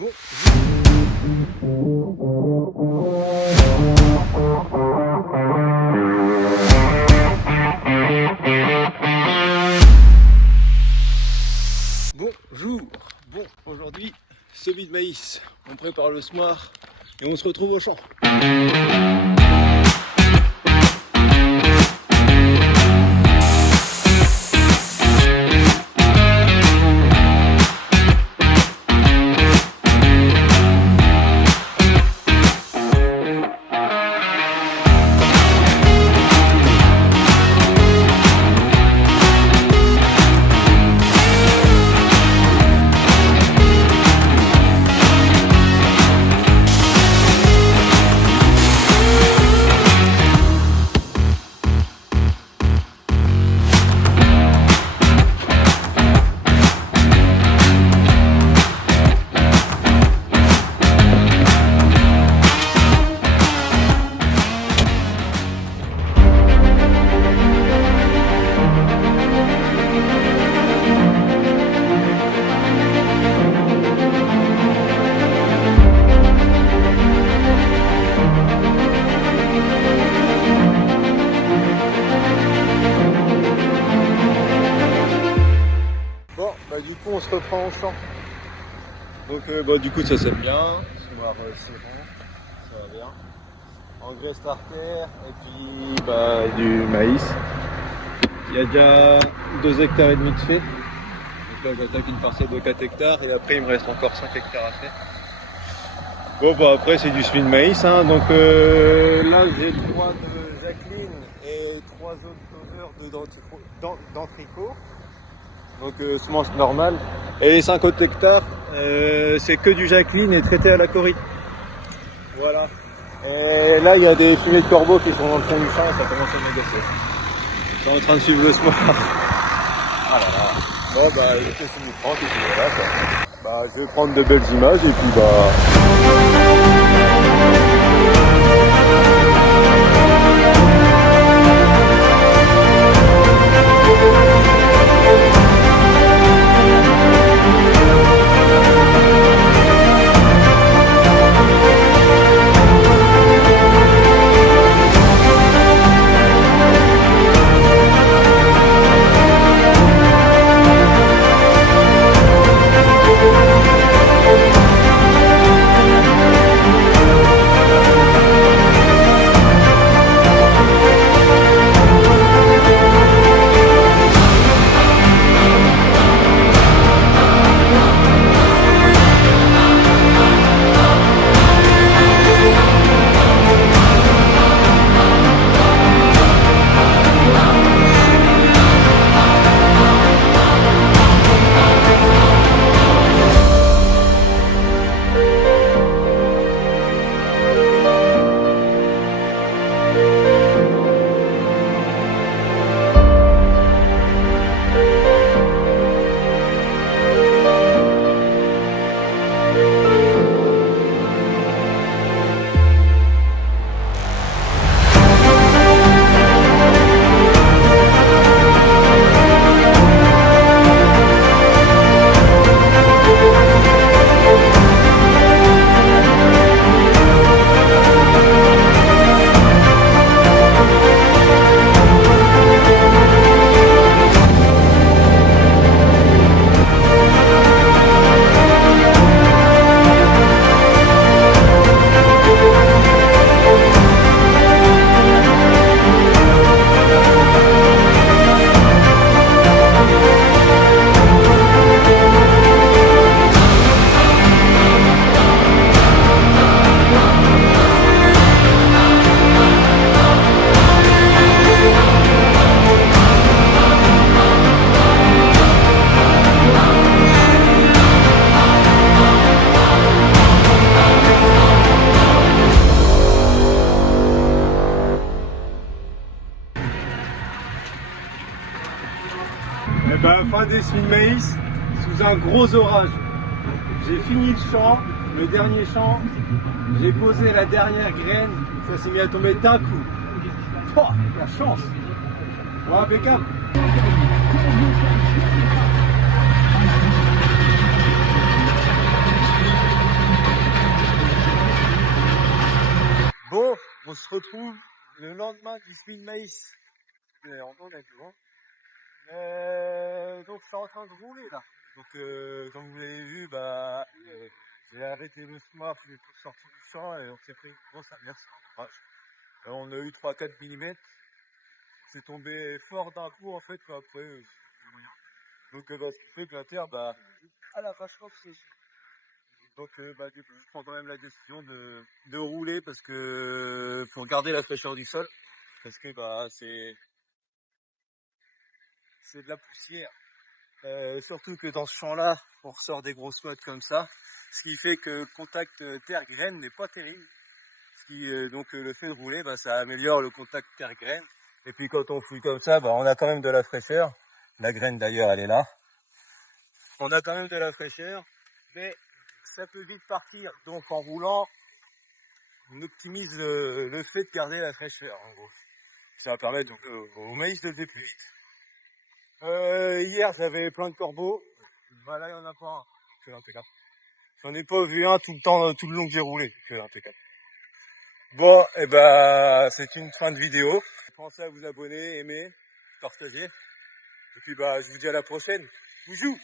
Bon. Bonjour. Bon, aujourd'hui, semis de maïs. On prépare le soir et on se retrouve au champ. Du coup on se reprend au champ. Donc du coup ça sème bien, soir serein, ça va bien. Engrais starter et puis du maïs. Il y a déjà 2 hectares et demi de fait. Donc là j'attaque une parcelle de 4 hectares et après il me reste encore 5 hectares à faire. Bon après c'est du semis de maïs hein. Donc là j'ai 3 de Jacqueline et 3 autres doseurs d'Entricot. Donc semence normale. Et les 5 autres hectares, c'est que du Jacqueline et traité à la Cory. Voilà. Et là, il y a des fumées de corbeaux qui sont dans le fond du champ et ça commence à m'agacer. Je suis en train de suivre le soir. Ah là là. Bon, qu'est-ce que vous prend, voilà, quoi. Je vais prendre de belles images et puis fin des semis de maïs sous un gros orage. J'ai fini le champ, le dernier champ, j'ai posé la dernière graine, ça s'est mis à tomber d'un coup. Oh, la chance. Bon, impeccable. On se retrouve le lendemain du spin maïs. On en a souvent. Donc c'est en train de rouler là. Donc comme vous l'avez vu, j'ai arrêté le smart pour sortir du champ et on s'est pris une grosse averse. On a eu 3-4 mm. C'est tombé fort d'un coup en fait, mais après donc ce qui fait que la terre elle a vachement séché. Donc je prends quand même la décision de rouler parce que pour garder la fraîcheur du sol, parce que c'est de la poussière. Surtout que dans ce champ-là, on ressort des grosses mottes comme ça, ce qui fait que le contact terre-graine n'est pas terrible. Donc le fait de rouler, ça améliore le contact terre-graine. Et puis quand on fouille comme ça, on a quand même de la fraîcheur. La graine d'ailleurs, elle est là. On a quand même de la fraîcheur, mais ça peut vite partir. Donc en roulant, on optimise le fait de garder la fraîcheur en gros. Ça va permettre au maïs de lever plus vite. Hier j'avais plein de corbeaux. Là il n'y en a pas un. C'est impeccable. J'en ai pas vu un tout le temps, tout le long que j'ai roulé. C'est impeccable. Bon, c'est une fin de vidéo. Pensez à vous abonner, aimer, partager. Et puis je vous dis à la prochaine. Bisous.